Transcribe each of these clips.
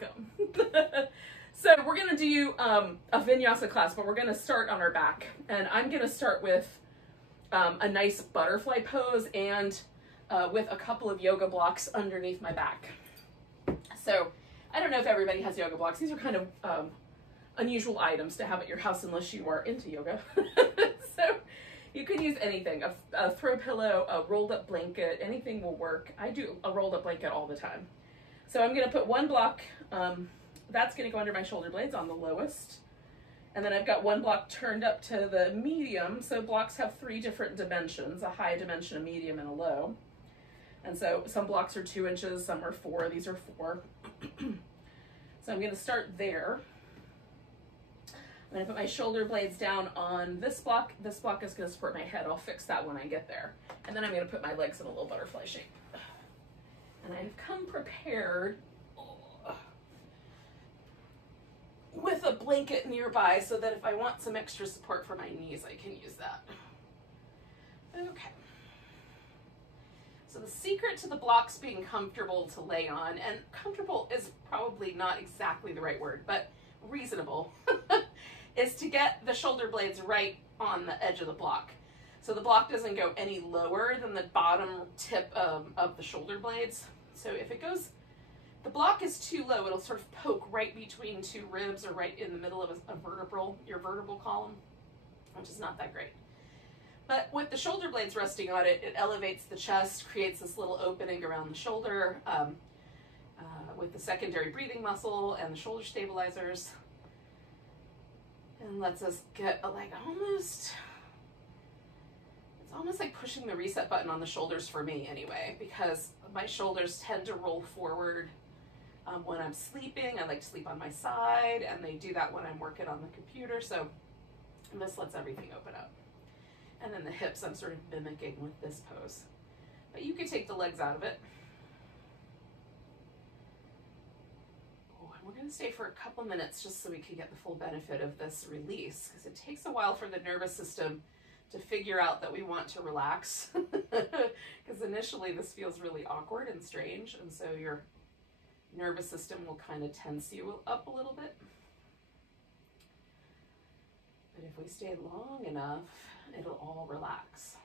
welcome. So we're going to do a Vinyasa class, but we're going to start on our back. And I'm going to start with a nice butterfly pose and with a couple of yoga blocks underneath my back. So I don't know if everybody has yoga blocks. These are kind of unusual items to have at your house unless you are into yoga. So you could use anything, a throw pillow, a rolled up blanket, anything will work. I do a rolled up blanket all the time. So I'm going to put one block, that's going to go under my shoulder blades on the lowest. And then I've got one block turned up to the medium. So blocks have 3 different dimensions, a high dimension, a medium, and a low. And so some blocks are 2 inches, some are 4, these are 4. So I'm going to start there. I'm going to put my shoulder blades down on this block. This block is going to support my head. I'll fix that when I get there. And then I'm going to put my legs in a little butterfly shape. And I've come prepared with a blanket nearby so that if I want some extra support for my knees, I can use that. Okay. So the secret to the blocks being comfortable to lay on, and comfortable is probably not exactly the right word, but reasonable, is to get the shoulder blades right on the edge of the block. So the block doesn't go any lower than the bottom tip of the shoulder blades. So if it goes, the block is too low, it'll sort of poke right between 2 ribs or right in the middle of your vertebral column, which is not that great. But with the shoulder blades resting on it, it elevates the chest, creates this little opening around the shoulder with the secondary breathing muscle and the shoulder stabilizers. And lets us get like it's almost like pushing the reset button on the shoulders for me anyway, because my shoulders tend to roll forward when I'm sleeping. I like to sleep on my side, and they do that when I'm working on the computer. So this lets everything open up. And then the hips I'm sort of mimicking with this pose. But you can take the legs out of it. We're going to stay for a couple minutes just so we can get the full benefit of this release, because it takes a while for the nervous system to figure out that we want to relax, because initially this feels really awkward and strange, and so your nervous system will kind of tense you up a little bit. But if we stay long enough, it'll all relax.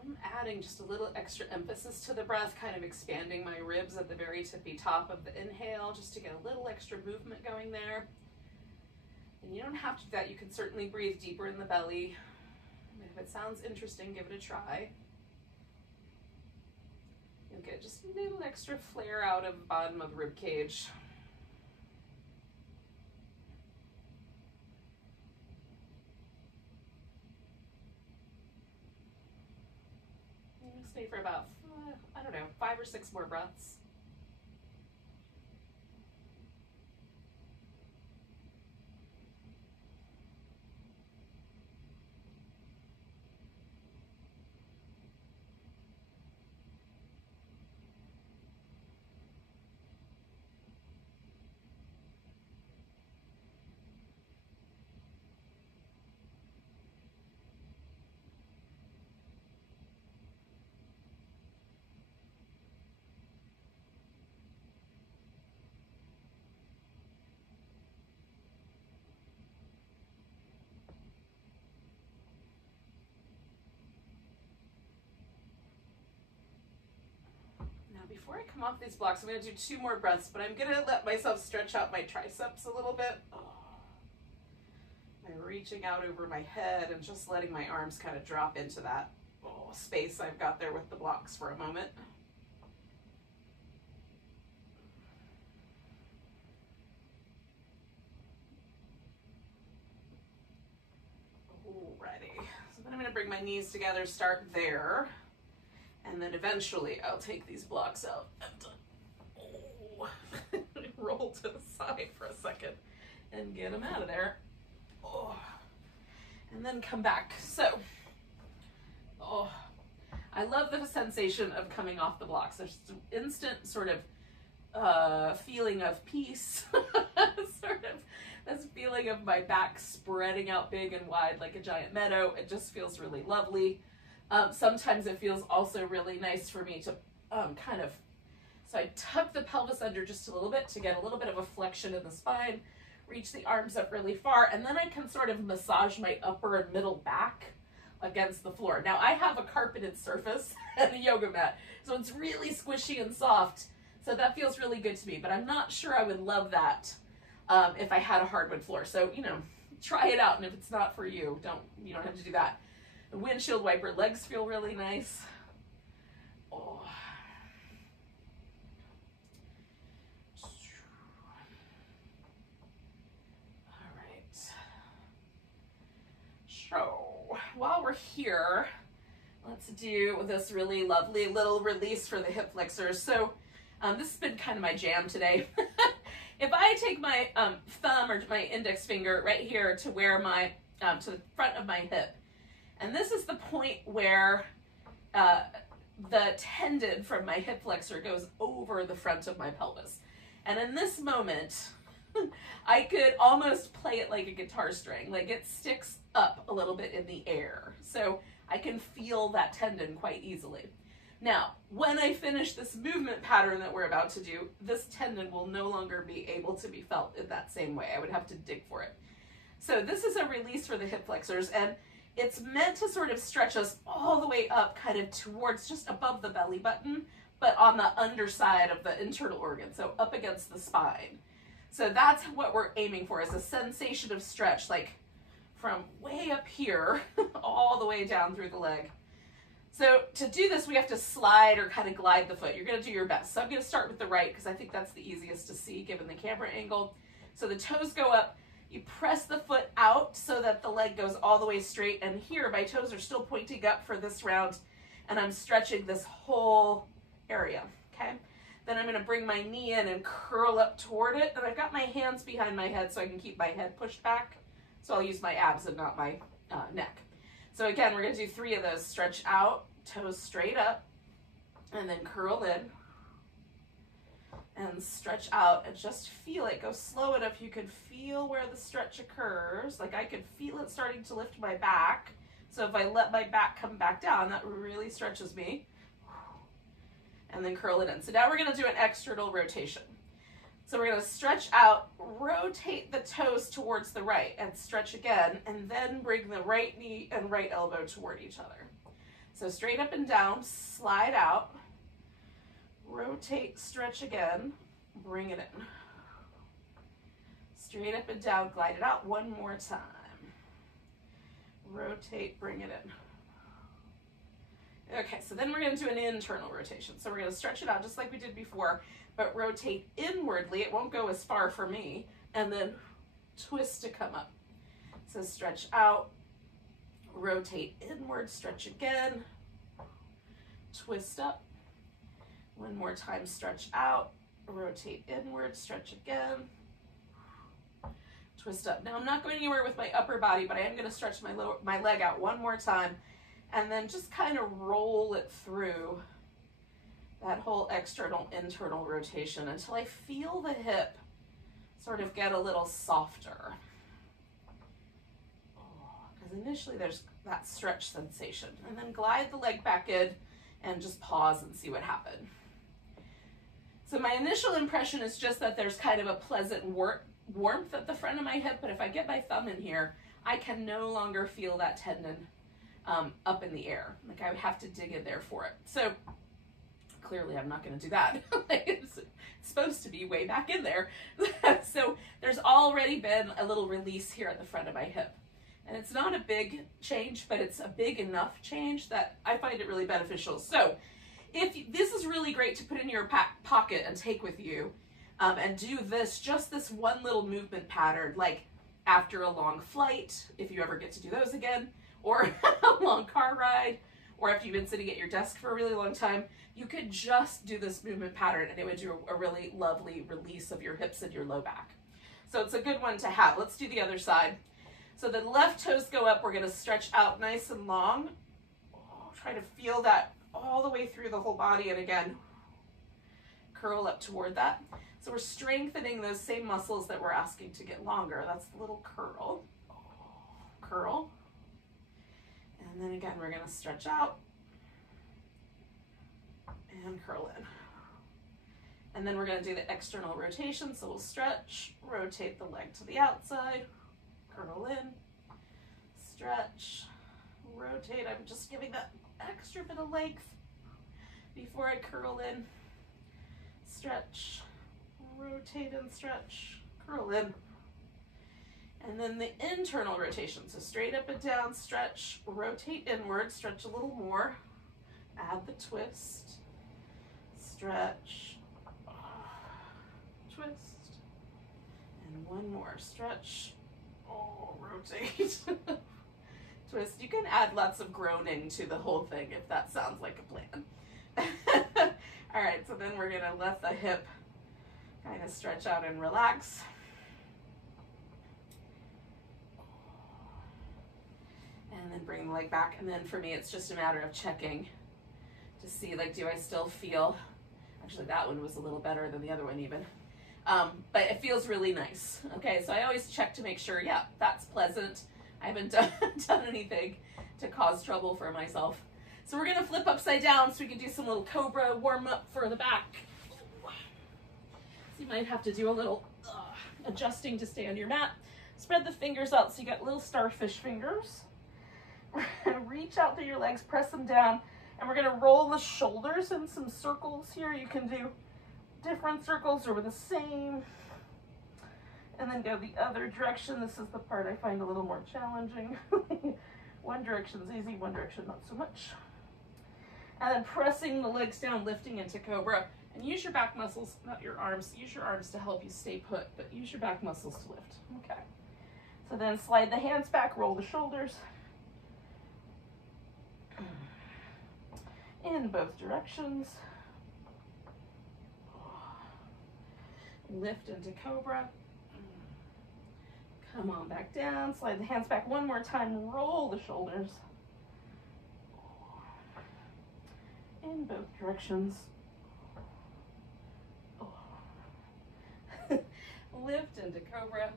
I'm adding just a little extra emphasis to the breath, kind of expanding my ribs at the very tippy top of the inhale, just to get a little extra movement going there. And you don't have to do that. You can certainly breathe deeper in the belly. If it sounds interesting, give it a try. You'll get just a little extra flare out of the bottom of the rib cage. Stay for about, I don't know, 5 or 6 more breaths. Before I come off these blocks, I'm going to do 2 more breaths, but I'm going to let myself stretch out my triceps a little bit. I'm reaching out over my head and just letting my arms kind of drop into that space I've got there with the blocks for a moment. Alrighty. So then I'm going to bring my knees together, start there, and then eventually I'll take these blocks out and roll to the side for a second and get them out of there. Oh. And then come back. So, oh, I love the sensation of coming off the blocks. There's an instant sort of feeling of peace, sort of this feeling of my back spreading out big and wide like a giant meadow. It just feels really lovely. Sometimes it feels also really nice for me to so I tuck the pelvis under just a little bit to get a little bit of a flexion in the spine, reach the arms up really far, and then I can sort of massage my upper and middle back against the floor. Now I have a carpeted surface and a yoga mat, so it's really squishy and soft, so that feels really good to me, but I'm not sure I would love that if I had a hardwood floor. So, you know, try it out, and if it's not for you, you don't have to do that. The windshield wiper legs feel really nice. Oh. All right. So while we're here, let's do this really lovely little release for the hip flexors. So this has been kind of my jam today. If I take my thumb or my index finger right here to where my, to the front of my hip, and this is the point where the tendon from my hip flexor goes over the front of my pelvis. And in this moment, I could almost play it like a guitar string, like it sticks up a little bit in the air. So I can feel that tendon quite easily. Now, when I finish this movement pattern that we're about to do, this tendon will no longer be able to be felt in that same way. I would have to dig for it. So this is a release for the hip flexors, and it's meant to sort of stretch us all the way up kind of towards just above the belly button, but on the underside of the internal organ, so up against the spine. So that's what we're aiming for, is a sensation of stretch, like from way up here all the way down through the leg. So to do this, we have to slide or kind of glide the foot. You're going to do your best. So I'm going to start with the right because I think that's the easiest to see given the camera angle. So the toes go up. You press the foot out so that the leg goes all the way straight. And here, my toes are still pointing up for this round, and I'm stretching this whole area, okay? Then I'm going to bring my knee in and curl up toward it. And I've got my hands behind my head so I can keep my head pushed back. So I'll use my abs and not my neck. So again, we're going to do 3 of those. Stretch out, toes straight up, and then curl in. And stretch out and just feel it. Go slow enough you can feel where the stretch occurs. Like I could feel it starting to lift my back. So if I let my back come back down, that really stretches me. And then curl it in. So now we're going to do an external rotation. So we're going to stretch out, rotate the toes towards the right, and stretch again, and then bring the right knee and right elbow toward each other. So straight up and down, slide out, rotate, stretch again, bring it in. Straight up and down, glide it out one more time. Rotate, bring it in. Okay, so then we're going to do an internal rotation. So we're going to stretch it out just like we did before, but rotate inwardly. It won't go as far for me. And then twist to come up. So stretch out, rotate inward, stretch again, twist up. One more time, stretch out, rotate inward, stretch again, twist up. Now I'm not going anywhere with my upper body, but I am going to stretch my leg out one more time, and then just kind of roll it through that whole external, internal rotation until I feel the hip sort of get a little softer. Because initially there's that stretch sensation. And then glide the leg back in and just pause and see what happened. So my initial impression is just that there's kind of a pleasant warmth at the front of my hip, but if I get my thumb in here, I can no longer feel that tendon up in the air. Like I would have to dig in there for it. So clearly I'm not going to do that. It's supposed to be way back in there. So there's already been a little release here at the front of my hip. And it's not a big change, but it's a big enough change that I find it really beneficial. So this is really great to put in your pocket and take with you and do this, just this one little movement pattern, like after a long flight, if you ever get to do those again, or a long car ride, or after you've been sitting at your desk for a really long time, you could just do this movement pattern and it would do a really lovely release of your hips and your low back. So it's a good one to have. Let's do the other side. So the left toes go up. We're going to stretch out nice and long. Try to feel that all the way through the whole body, and again, curl up toward that. So we're strengthening those same muscles that we're asking to get longer. That's the little curl. Curl. And then again, we're going to stretch out and curl in. And then we're going to do the external rotation. So we'll stretch, rotate the leg to the outside, curl in, stretch, rotate. I'm just giving that extra bit of length before I curl in, stretch, rotate and stretch, curl in. And then the internal rotation, so straight up and down, stretch, rotate inward, stretch a little more, add the twist, stretch, twist, and one more, stretch, rotate, twist. You can add lots of groaning to the whole thing if that sounds like a plan. All right, so then we're gonna let the hip kind of stretch out and relax. And then bring the leg back. And then for me, it's just a matter of checking to see, like, do I still feel, actually that one was a little better than the other one even. But it feels really nice. Okay, so I always check to make sure, yeah, that's pleasant. I haven't done anything to cause trouble for myself. So we're gonna flip upside down so we can do some little cobra warm up for the back. So you might have to do a little adjusting to stay on your mat. Spread the fingers out so you got little starfish fingers. We're gonna reach out through your legs, press them down, and we're gonna roll the shoulders in some circles here. You can do different circles or the same, and then go the other direction. This is the part I find a little more challenging. One direction's easy, one direction not so much. And then pressing the legs down, lifting into cobra, and use your back muscles, not your arms. Use your arms to help you stay put, but use your back muscles to lift. Okay. So then slide the hands back, roll the shoulders in both directions. Lift into cobra. Come on back down, slide the hands back one more time, roll the shoulders in both directions. Lift into cobra.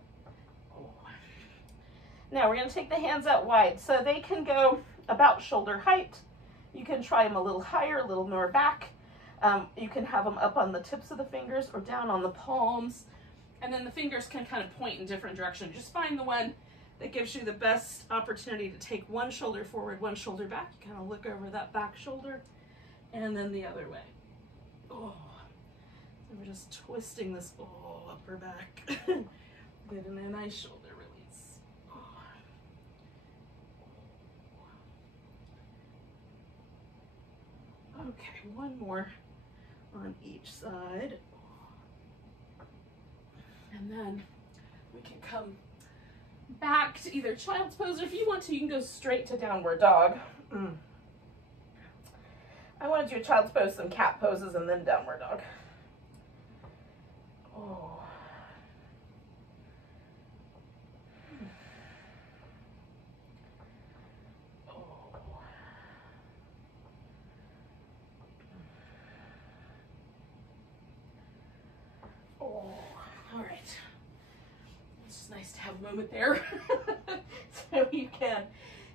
Now we're going to take the hands out wide so they can go about shoulder height. You can try them a little higher, a little more back. You can have them up on the tips of the fingers or down on the palms. And then the fingers can kind of point in different directions. Just find the one that gives you the best opportunity to take one shoulder forward, one shoulder back. You kind of look over that back shoulder and then the other way. Oh, so we're just twisting this upper back. Getting a nice shoulder release. Okay, one more on each side. And then we can come back to either child's pose, or if you want to, you can go straight to downward dog. I want to do a child's pose, some cat poses, and then downward dog. All right. It's just nice to have a moment there. So you can,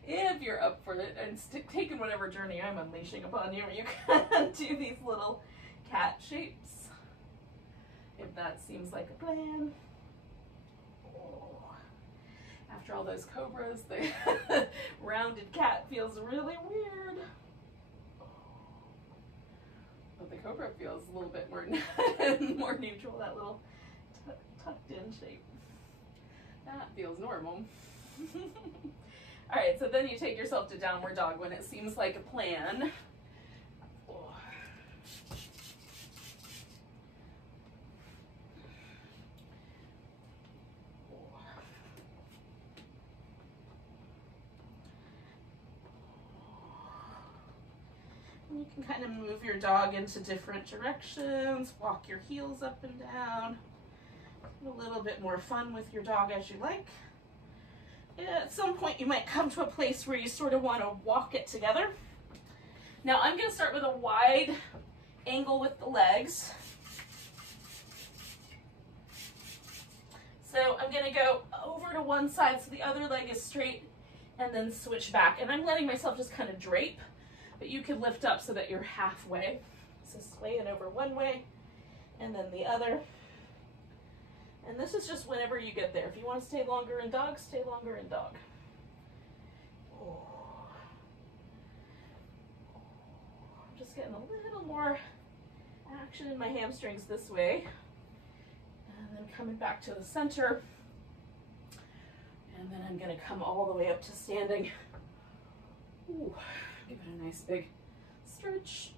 if you're up for it, and taking whatever journey I'm unleashing upon you, you can do these little cat shapes, if that seems like a plan. After all those cobras, the rounded cat feels really weird. But the cobra feels a little bit more, more neutral, that little tucked in shape. That feels normal. All right, so then you take yourself to downward dog when it seems like a plan. And you can kind of move your dog into different directions, walk your heels up and down. A little bit more fun with your dog as you like. At some point you might come to a place where you sort of want to walk it together. Now I'm going to start with a wide angle with the legs. So I'm going to go over to one side so the other leg is straight and then switch back. And I'm letting myself just kind of drape, but you can lift up so that you're halfway. So sway it over one way and then the other. And this is just whenever you get there. If you want to stay longer in dog, stay longer in dog. Oh. I'm just getting a little more action in my hamstrings this way. And then coming back to the center. And then I'm going to come all the way up to standing. Ooh. Give it a nice big stretch.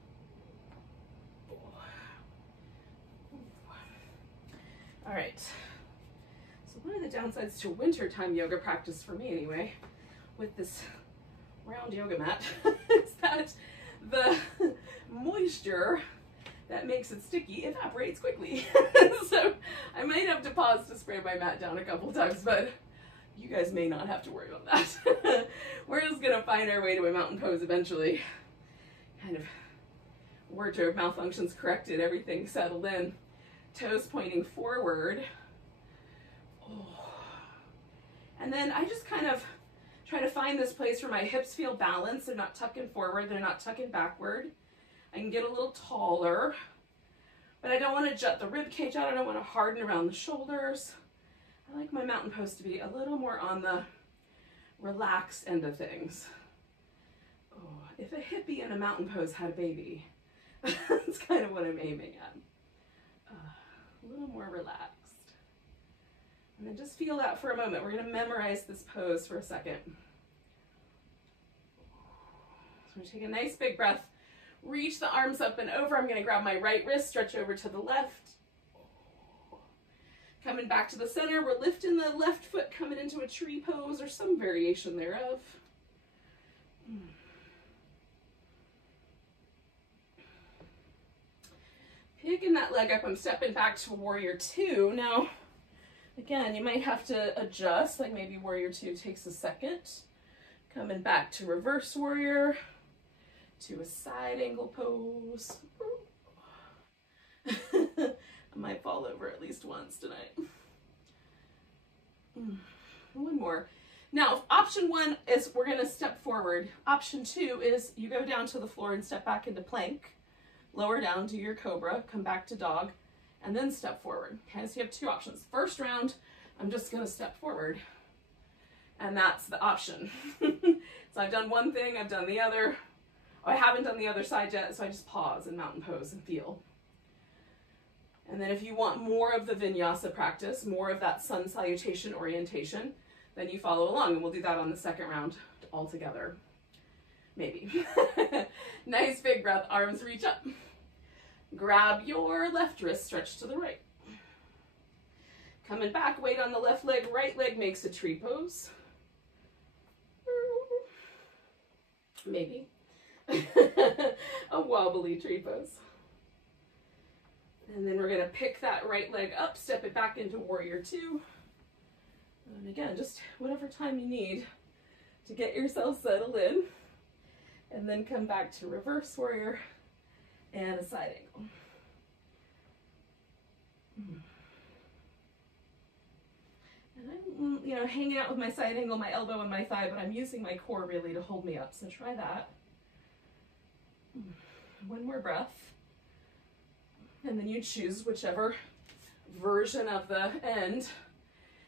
All right, so one of the downsides to wintertime yoga practice for me anyway, with this round yoga mat, is that the moisture that makes it sticky evaporates quickly. So I might have to pause to spray my mat down a couple times, but you guys may not have to worry about that. We're just gonna find our way to a mountain pose eventually. Kind of wardrobe malfunctions corrected, everything settled in. Toes pointing forward. Oh. And then I just kind of try to find this place where my hips feel balanced. They're not tucking forward, they're not tucking backward. I can get a little taller, but I don't want to jut the rib cage out. I don't want to harden around the shoulders. I like my mountain pose to be a little more on the relaxed end of things. Oh, if a hippie in a mountain pose had a baby, that's kind of what I'm aiming at. A little more relaxed. And then just feel that for a moment. We're going to memorize this pose for a second. So I'm going to take a nice big breath. Reach the arms up and over. I'm going to grab my right wrist, stretch over to the left. Coming back to the center, we're lifting the left foot, coming into a tree pose or some variation thereof. Picking that leg up, I'm stepping back to warrior two. Now, again, you might have to adjust, like maybe warrior two takes a second. Coming back to reverse warrior, to a side angle pose. I might fall over at least once tonight. One more. Now, option one is we're going to step forward. Option two is you go down to the floor and step back into plank. Lower down to your cobra, come back to dog, and then step forward. Okay, so you have two options. First round, I'm just going to step forward, and that's the option. So I've done one thing, I've done the other. Oh, I haven't done the other side yet, so I just pause in mountain pose and feel. And then if you want more of the vinyasa practice, more of that sun salutation orientation, then you follow along, and we'll do that on the second round all together. Maybe. Nice big breath, arms reach up. Grab your left wrist, stretch to the right. Coming back, weight on the left leg, right leg makes a tree pose. Maybe. A wobbly tree pose. And then we're going to pick that right leg up, step it back into warrior two. And again, just whatever time you need to get yourself settled in. And then come back to reverse warrior and a side angle. And I'm, hanging out with my side angle, my elbow and my thigh, but I'm using my core really to hold me up. So try that. One more breath. And then you choose whichever version of the end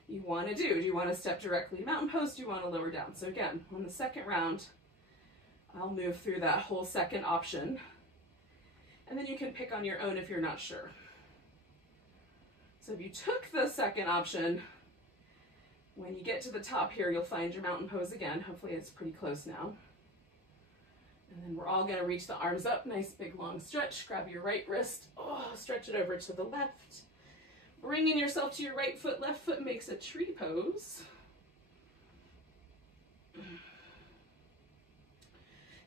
you want to do. Do you want to step directly mountain pose? Do you want to lower down? So again, on the second round, I'll move through that whole second option. And then you can pick on your own if you're not sure. So if you took the second option, when you get to the top here, you'll find your mountain pose again. Hopefully it's pretty close now. And then we're all going to reach the arms up. Nice big long stretch. Grab your right wrist. Oh, stretch it over to the left. Bringing yourself to your right foot. Left foot makes a tree pose.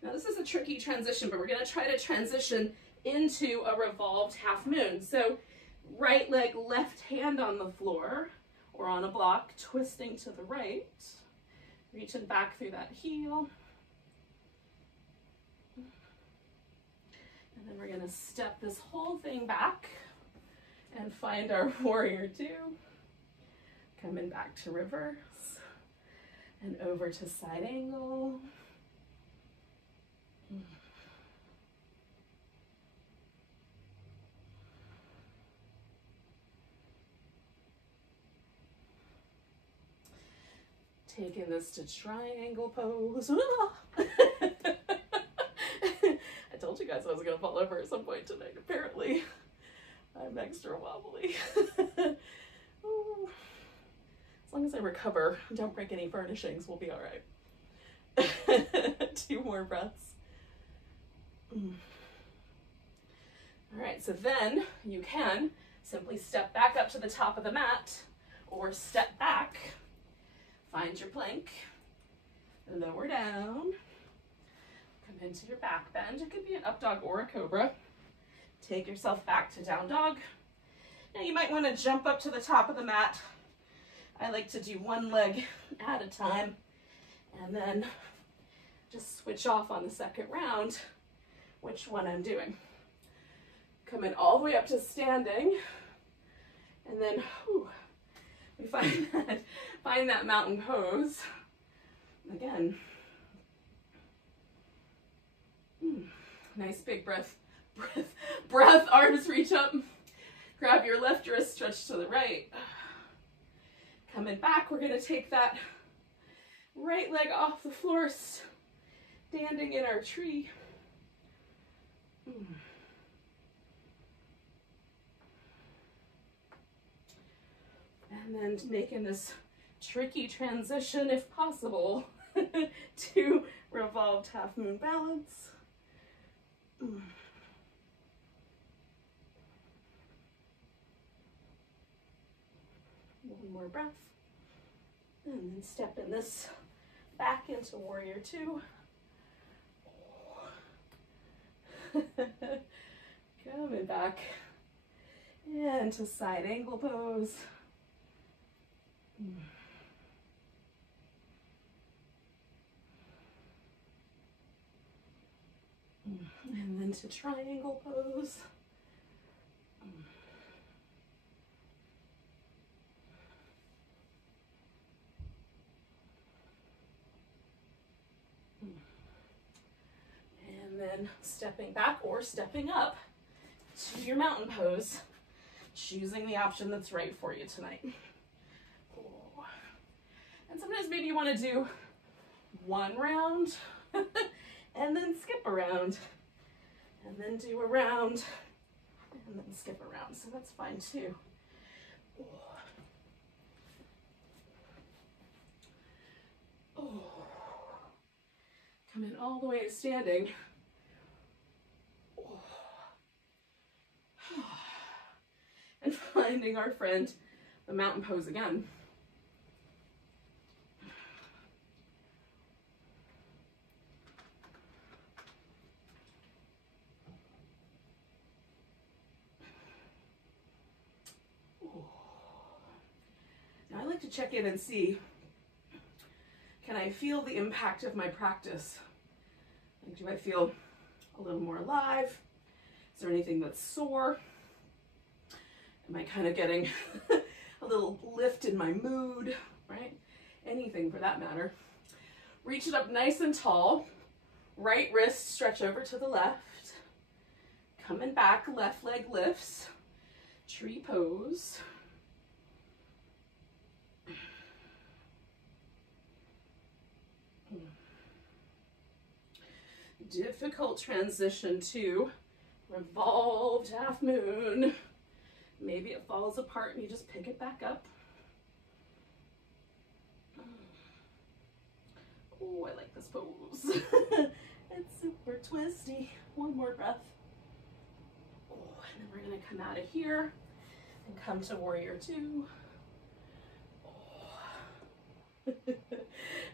Now this is a tricky transition, but we're gonna try to transition into a revolved half moon. So right leg, left hand on the floor or on a block, twisting to the right, reaching back through that heel. And then we're gonna step this whole thing back and find our warrior two. Coming back to reverse and over to side angle. Taking this to triangle pose. I told you guys I was gonna fall over at some point tonight, apparently. I'm extra wobbly. Ooh. As long as I recover, don't break any furnishings, we'll be all right. 2 more breaths. All right, so then you can simply step back up to the top of the mat or step back, find your plank, lower down, come into your back bend. It could be an up dog or a cobra. Take yourself back to down dog. Now you might want to jump up to the top of the mat. I like to do one leg at a time and then just switch off on the second round which one I'm doing. Coming all the way up to standing, and then we find that mountain pose again. Nice big breath, arms reach up, grab your left wrist, stretch to the right. Coming back, we're gonna take that right leg off the floor, standing in our tree. And then making this tricky transition, if possible, to revolved half moon balance. One more breath. And then stepping this back into warrior two. Coming back into side angle pose. And then to triangle pose. And then stepping back or stepping up to your mountain pose, choosing the option that's right for you tonight. And sometimes maybe you want to do one round and then skip around, and then do a round and then skip around. So that's fine too. Come in all the way to standing. And finding our friend, the mountain pose again. Now I like to check in and see, can I feel the impact of my practice? Like, do I feel a little more alive? Is there anything that's sore? Am I kind of getting a little lift in my mood, right? Anything for that matter. Reach it up nice and tall. Right wrist stretch over to the left. Coming back, left leg lifts. Tree pose. Difficult transition to revolved half moon. Maybe it falls apart and you just pick it back up. Oh, I like this pose. It's super twisty. One more breath. Oh, and then we're gonna come out of here and come to warrior two. Oh.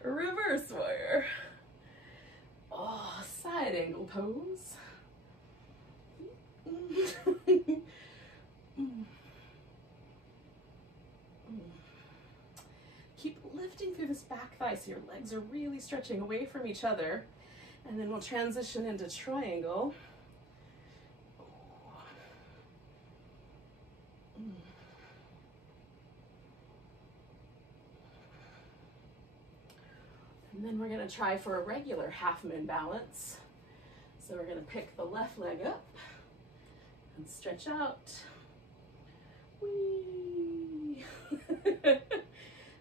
Reverse warrior. Oh, side angle pose. Keep lifting through this back thigh so your legs are really stretching away from each other. And then we'll transition into triangle. And then we're going to try for a regular half moon balance. So we're going to pick the left leg up and stretch out. Whee!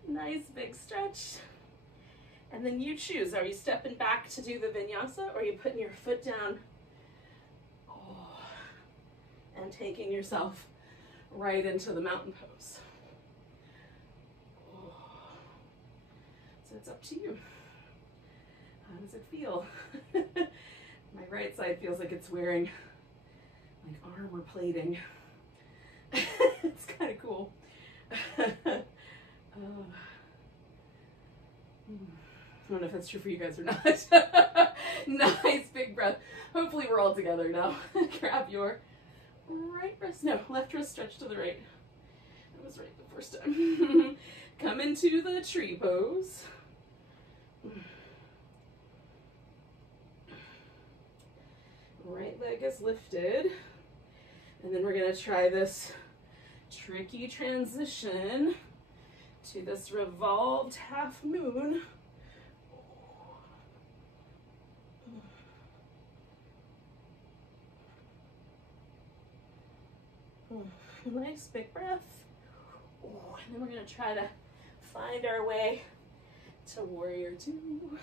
Nice big stretch. And then you choose, are you stepping back to do the vinyasa, or are you putting your foot down and taking yourself right into the mountain pose? So it's up to you. How does it feel? My right side feels like it's wearing like armor plating. It's kind of cool. I don't know if that's true for you guys or not. Nice big breath. Hopefully we're all together now. Grab your right wrist, no, left wrist stretch to the right. I was right the first time. Come into the tree pose. Right leg is lifted. And then we're gonna try this tricky transition to this revolved half moon. Nice big breath. And then we're going to try to find our way to warrior two.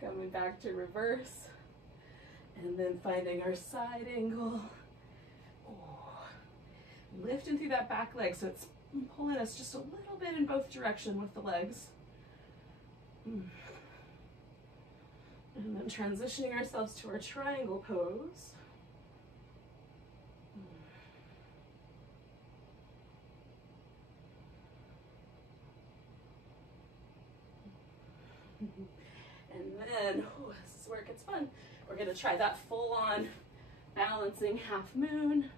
Coming back to reverse. And then finding our side angle. Lifting through that back leg so it's pulling us just a little bit in both directions with the legs. And then transitioning ourselves to our triangle pose. And then, this is where it gets fun. We're going to try that full-on balancing half moon.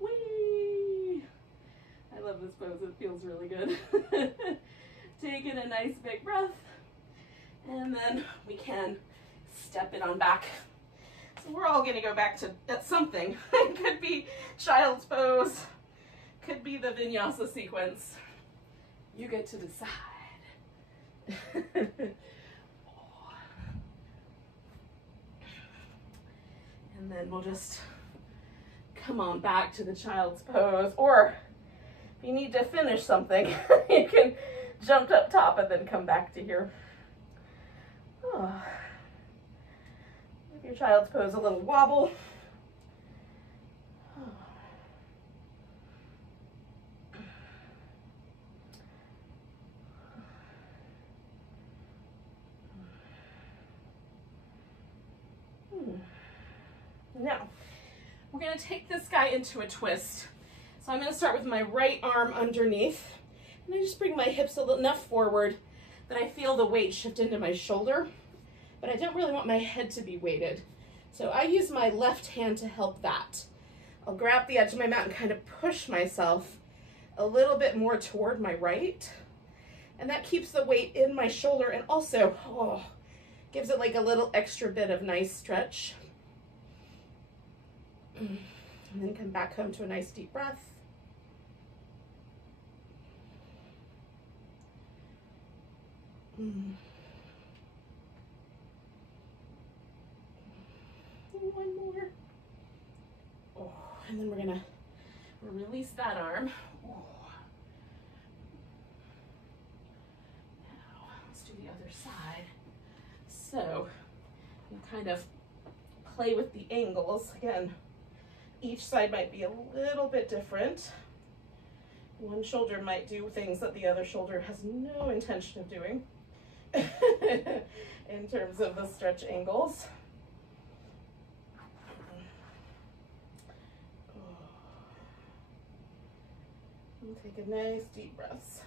Whee! I love this pose. It feels really good. Taking a nice big breath. And then we can step it on back. So we're all going to go back to something. It could be child's pose, could be the vinyasa sequence. You get to decide. And then we'll just come on back to the child's pose, or if you need to finish something, you can jump up top and then come back to here. Give your child's pose a little wobble. Now, we're going to take this guy into a twist. So I'm going to start with my right arm underneath, and I just bring my hips enough forward that I feel the weight shift into my shoulder, but I don't really want my head to be weighted. So I use my left hand to help that. I'll grab the edge of my mat and kind of push myself a little bit more toward my right, and that keeps the weight in my shoulder and also gives it like a little extra bit of nice stretch. And then come back home to a nice deep breath. One more. And then we're gonna release that arm. Now, let's do the other side. So, you kind of play with the angles. Again, each side might be a little bit different. One shoulder might do things that the other shoulder has no intention of doing in terms of the stretch angles. And take a nice deep breath.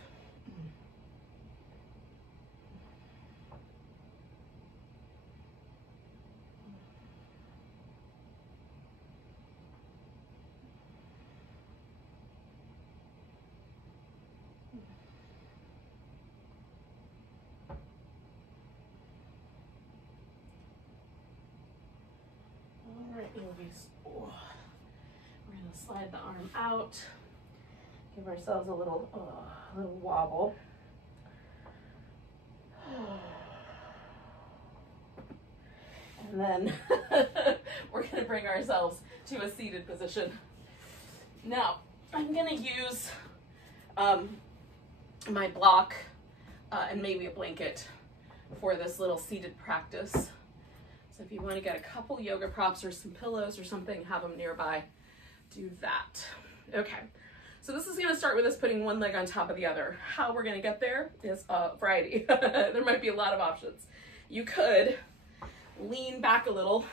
All right, yogis. We're going to slide the arm out. Give ourselves a little wobble. And then we're going to bring ourselves to a seated position. Now, I'm going to use my block and maybe a blanket for this little seated practice. So if you want to get a couple yoga props or some pillows or something, have them nearby, do that. Okay. So this is going to start with us putting one leg on top of the other. How we're going to get there is a variety. There might be a lot of options. You could lean back a little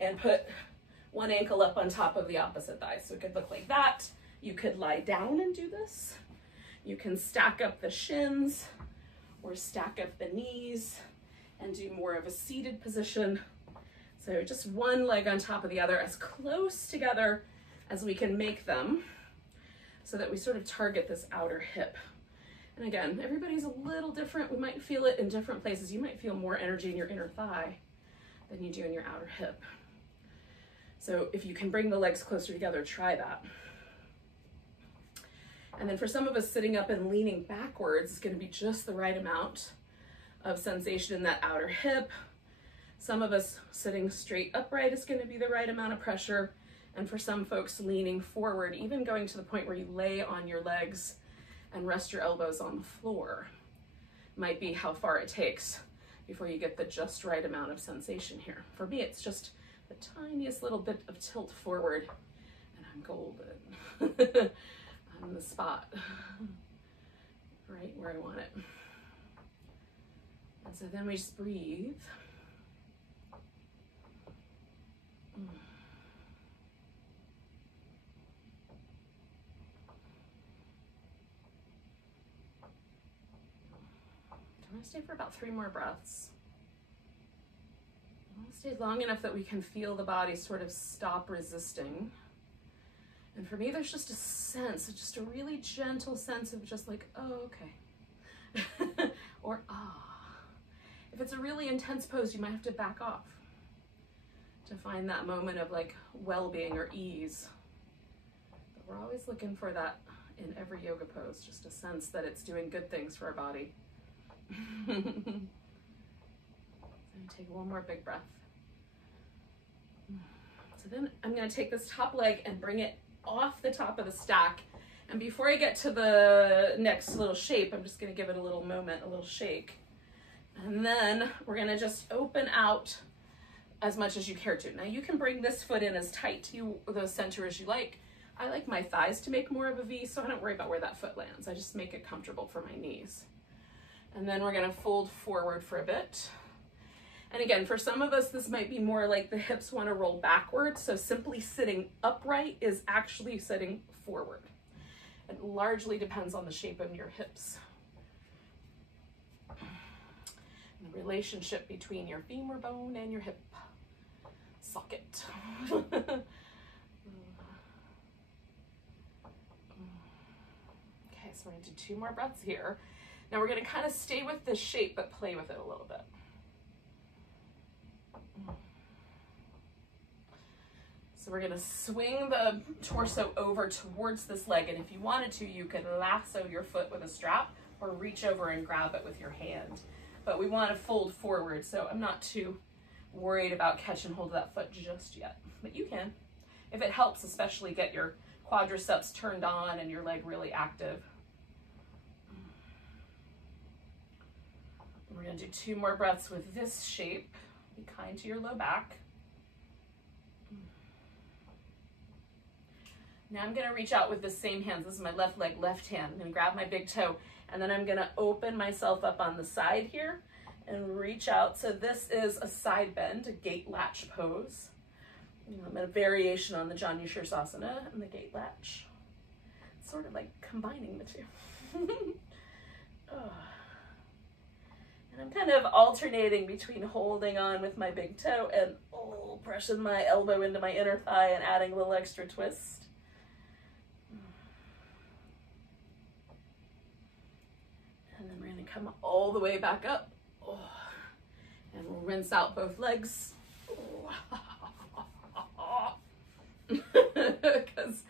and put one ankle up on top of the opposite thigh. So it could look like that. You could lie down and do this. You can stack up the shins or stack up the knees and do more of a seated position. So just one leg on top of the other, as close together as we can make them, so that we sort of target this outer hip. And again, everybody's a little different. We might feel it in different places. You might feel more energy in your inner thigh than you do in your outer hip. So if you can bring the legs closer together, try that. And then for some of us, sitting up and leaning backwards is going to be just the right amount of sensation in that outer hip. Some of us sitting straight upright is going to be the right amount of pressure. And for some folks, leaning forward, even going to the point where you lay on your legs and rest your elbows on the floor, might be how far it takes before you get the just right amount of sensation here. For me, it's just the tiniest little bit of tilt forward, and I'm golden. I'm in the spot, right where I want it. And so then we just breathe. I'm gonna stay for about 3 more breaths. I want to stay long enough that we can feel the body sort of stop resisting. And for me, there's just a sense, just a really gentle sense of just like, oh, okay. Or, ah. If it's a really intense pose, you might have to back off to find that moment of like well-being or ease. But we're always looking for that in every yoga pose, just a sense that it's doing good things for our body. So take one more big breath. So then I'm going to take this top leg and bring it off the top of the stack. And before I get to the next little shape, I'm just going to give it a little moment, a little shake. And then we're going to just open out as much as you care to. Now you can bring this foot in as tight to the center as you like. I like my thighs to make more of a V, so I don't worry about where that foot lands. I just make it comfortable for my knees. And then we're going to fold forward for a bit. And again, for some of us, this might be more like the hips want to roll backwards. So simply sitting upright is actually sitting forward. It largely depends on the shape of your hips. And the relationship between your femur bone and your hip socket. Okay, so we're going to do 2 more breaths here. Now we're going to kind of stay with this shape, but play with it a little bit. So we're going to swing the torso over towards this leg, and if you wanted to, you could lasso your foot with a strap or reach over and grab it with your hand. But we want to fold forward, so I'm not too worried about catching hold of that foot just yet. But you can, if it helps, especially get your quadriceps turned on and your leg really active. We're going to do 2 more breaths with this shape. Be kind to your low back. Now I'm going to reach out with the same hands. This is my left leg, left hand. I'm going to grab my big toe, and then I'm going to open myself up on the side here and reach out. So this is a side bend, a gate latch pose. I'm in a variation on the Janu Shirsasana and the gate latch. sort of like combining the two. Oh. And I'm kind of alternating between holding on with my big toe and pressing my elbow into my inner thigh and adding a little extra twist. And then we're going to come all the way back up. Oh. And we'll rinse out both legs. Because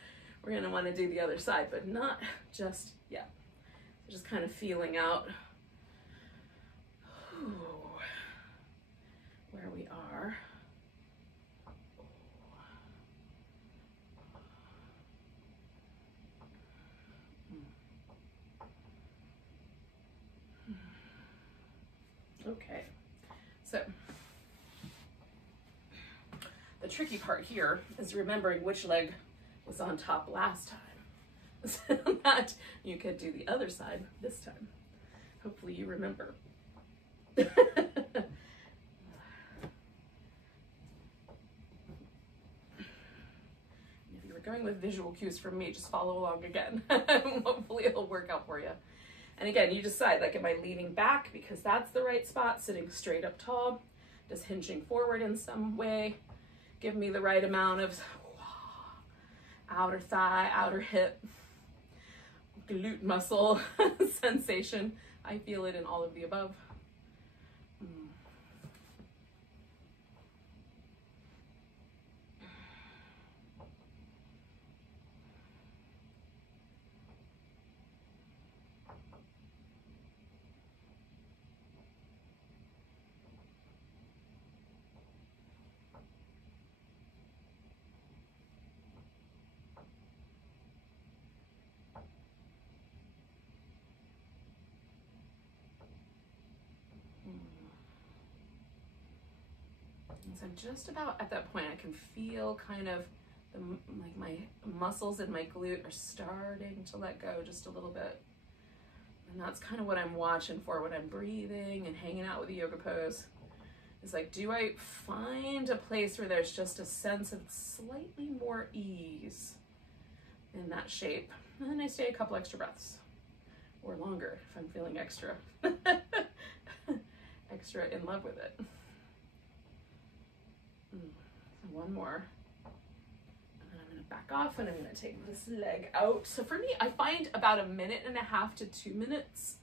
we're going to want to do the other side, but not just yet. Just kind of feeling out where we are. Okay, so the tricky part here is remembering which leg was on top last time, so that you could do the other side this time. Hopefully you remember. If you were going with visual cues from me, just follow along again. Hopefully it'll work out for you. And again, you decide, like, am I leaning back because that's the right spot, sitting straight up tall, just hinging forward in some way, give me the right amount of outer thigh, outer hip, glute muscle sensation. I feel it in all of the above. So just about at that point, I can feel kind of like my muscles in my glute are starting to let go just a little bit. And that's kind of what I'm watching for when I'm breathing and hanging out with the yoga pose. It's like, do I find a place where there's just a sense of slightly more ease in that shape? And then I stay a couple extra breaths, or longer if I'm feeling extra, extra in love with it. One more, and then I'm going to back off and I'm going to take this leg out. So for me, I find about 1.5 minutes to 2 minutes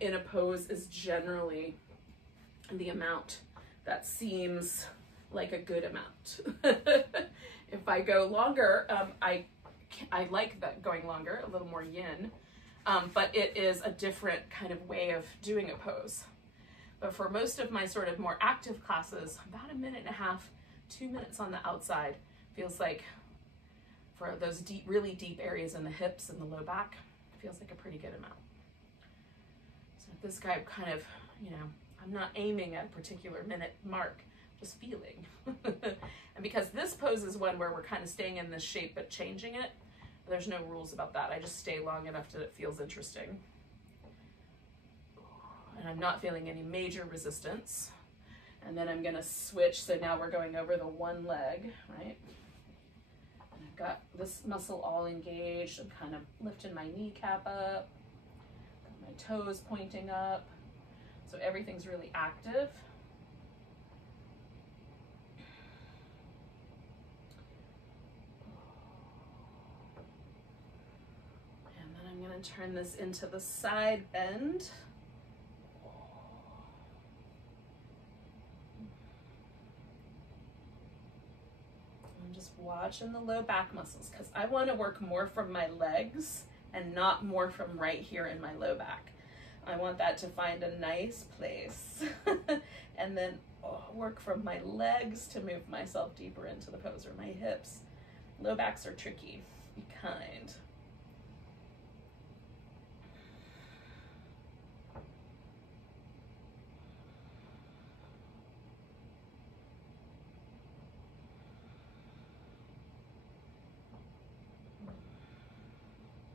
in a pose is generally the amount that seems like a good amount. If I go longer, I like that going longer, a little more yin, but it is a different kind of way of doing a pose. But for most of my sort of more active classes, about 1.5 minutes, 2 minutes on the outside feels like, for those deep, really deep areas in the hips and the low back, feels like a pretty good amount. So this guy kind of, you know, I'm not aiming at a particular minute mark, just feeling. And because this pose is one where we're kind of staying in this shape but changing it, there's no rules about that. I just stay long enough that it feels interesting. And I'm not feeling any major resistance. And then I'm gonna switch, so now we're going over the one leg, right? And I've got this muscle all engaged. I'm kind of lifting my kneecap up, got my toes pointing up. So everything's really active. And then I'm gonna turn this into the side bend. Watching the low back muscles, because I want to work more from my legs and not more from right here in my low back. I want that to find a nice place and then work from my legs to move myself deeper into the pose, or my hips. Low backs are tricky. Be kind.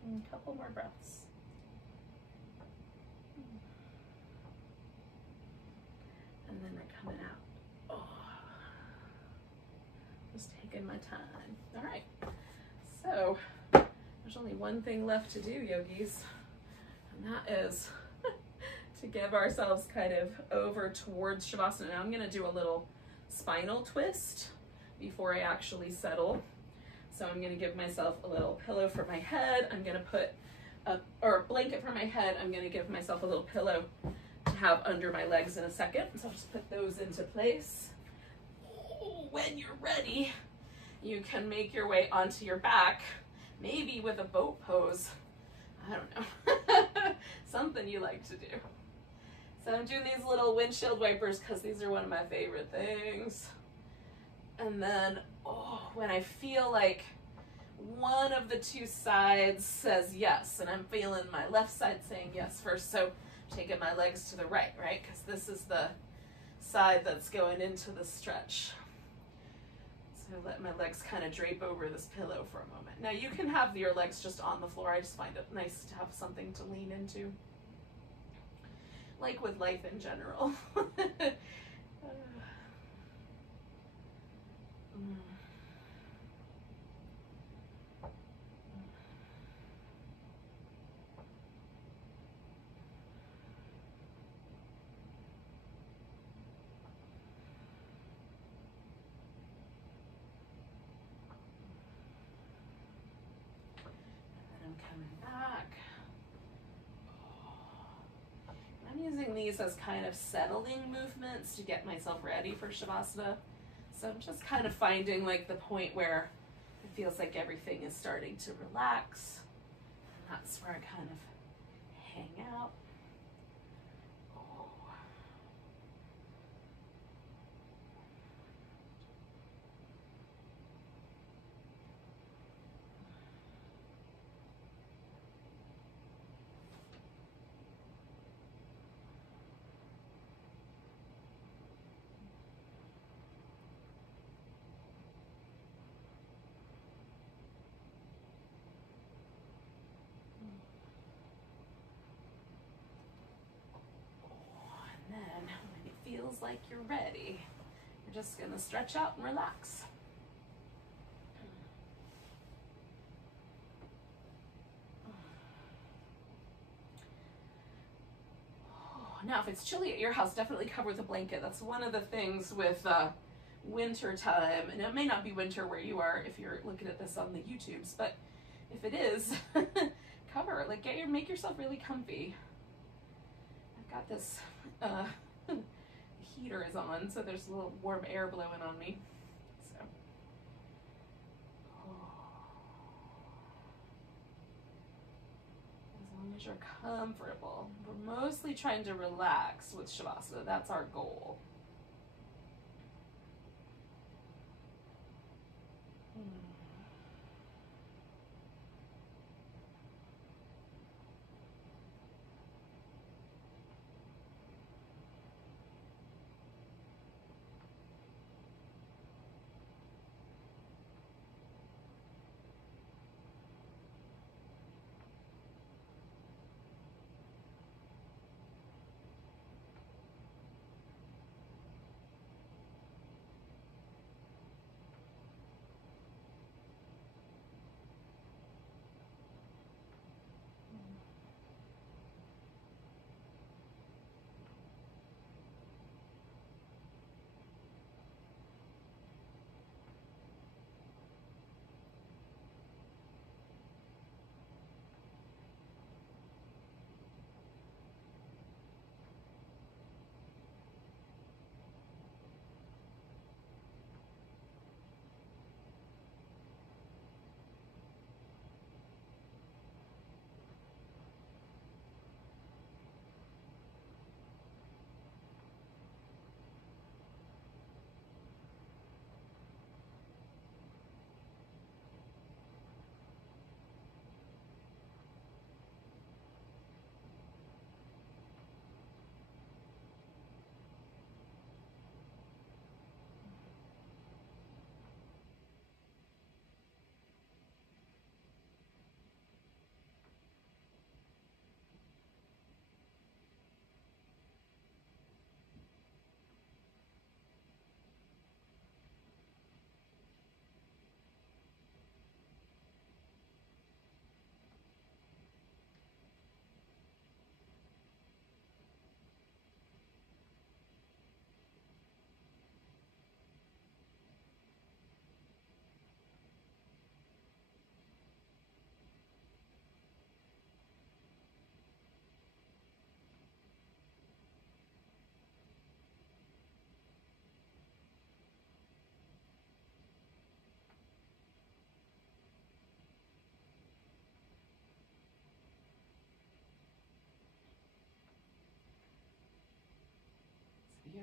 A couple more breaths. And then we're coming out. Oh, just taking my time. All right. So There's only one thing left to do, yogis, and that is to give ourselves kind of over towards Shavasana. Now I'm going to do a little spinal twist before I actually settle. So I'm going to give myself a little pillow for my head. I'm going to put a blanket for my head. I'm going to give myself a little pillow to have under my legs in a second. So I'll just put those into place. When you're ready, you can make your way onto your back, maybe with a boat pose. I don't know. Something you like to do. So I'm doing these little windshield wipers because these are one of my favorite things. And then, when I feel like one of the two sides says yes, and I'm feeling my left side saying yes first, so taking my legs to the right, because this is the side that's going into the stretch. So let my legs kind of drape over this pillow for a moment. Now you can have your legs just on the floor. I just find it nice to have something to lean into. Like with life in general. Using these as kind of settling movements to get myself ready for Shavasana. So I'm just kind of finding like the point where it feels like everything is starting to relax. And that's where I kind of hang out. Feels like you're ready. You're just gonna stretch out and relax. Now, if it's chilly at your house, definitely cover with a blanket. That's one of the things with winter time, and it may not be winter where you are if you're looking at this on the YouTubes, but if it is, cover. Like, make yourself really comfy. I've got this. Heater is on, so there's a little warm air blowing on me. So, as long as you're comfortable. We're mostly trying to relax with Shavasana. That's our goal.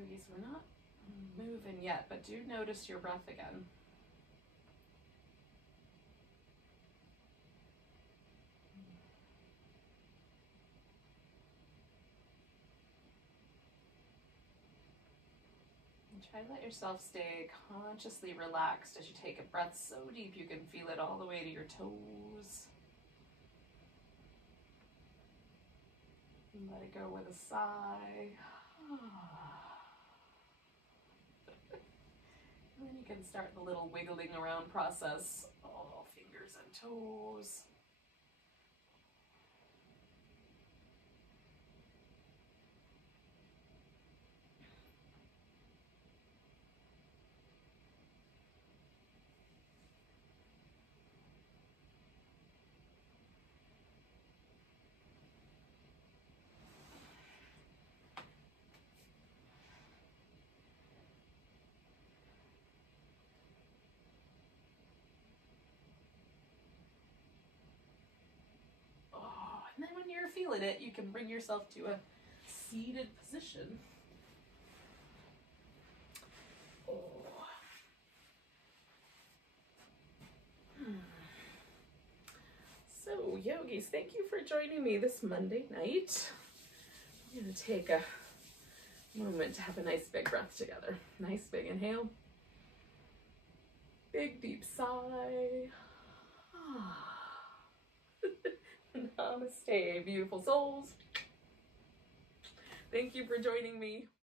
yogis, we're not moving yet, but do notice your breath again. And try to let yourself stay consciously relaxed as you take a breath so deep you can feel it all the way to your toes. And let it go with a sigh. And then you can start the little wiggling around process. Oh, fingers and toes. And then when you're feeling it, you can bring yourself to a seated position. Oh. So, yogis, thank you for joining me this Monday night. I'm going to take a moment to have a nice big breath together. Nice big inhale. Big deep sigh. Namaste, beautiful souls. Thank you for joining me.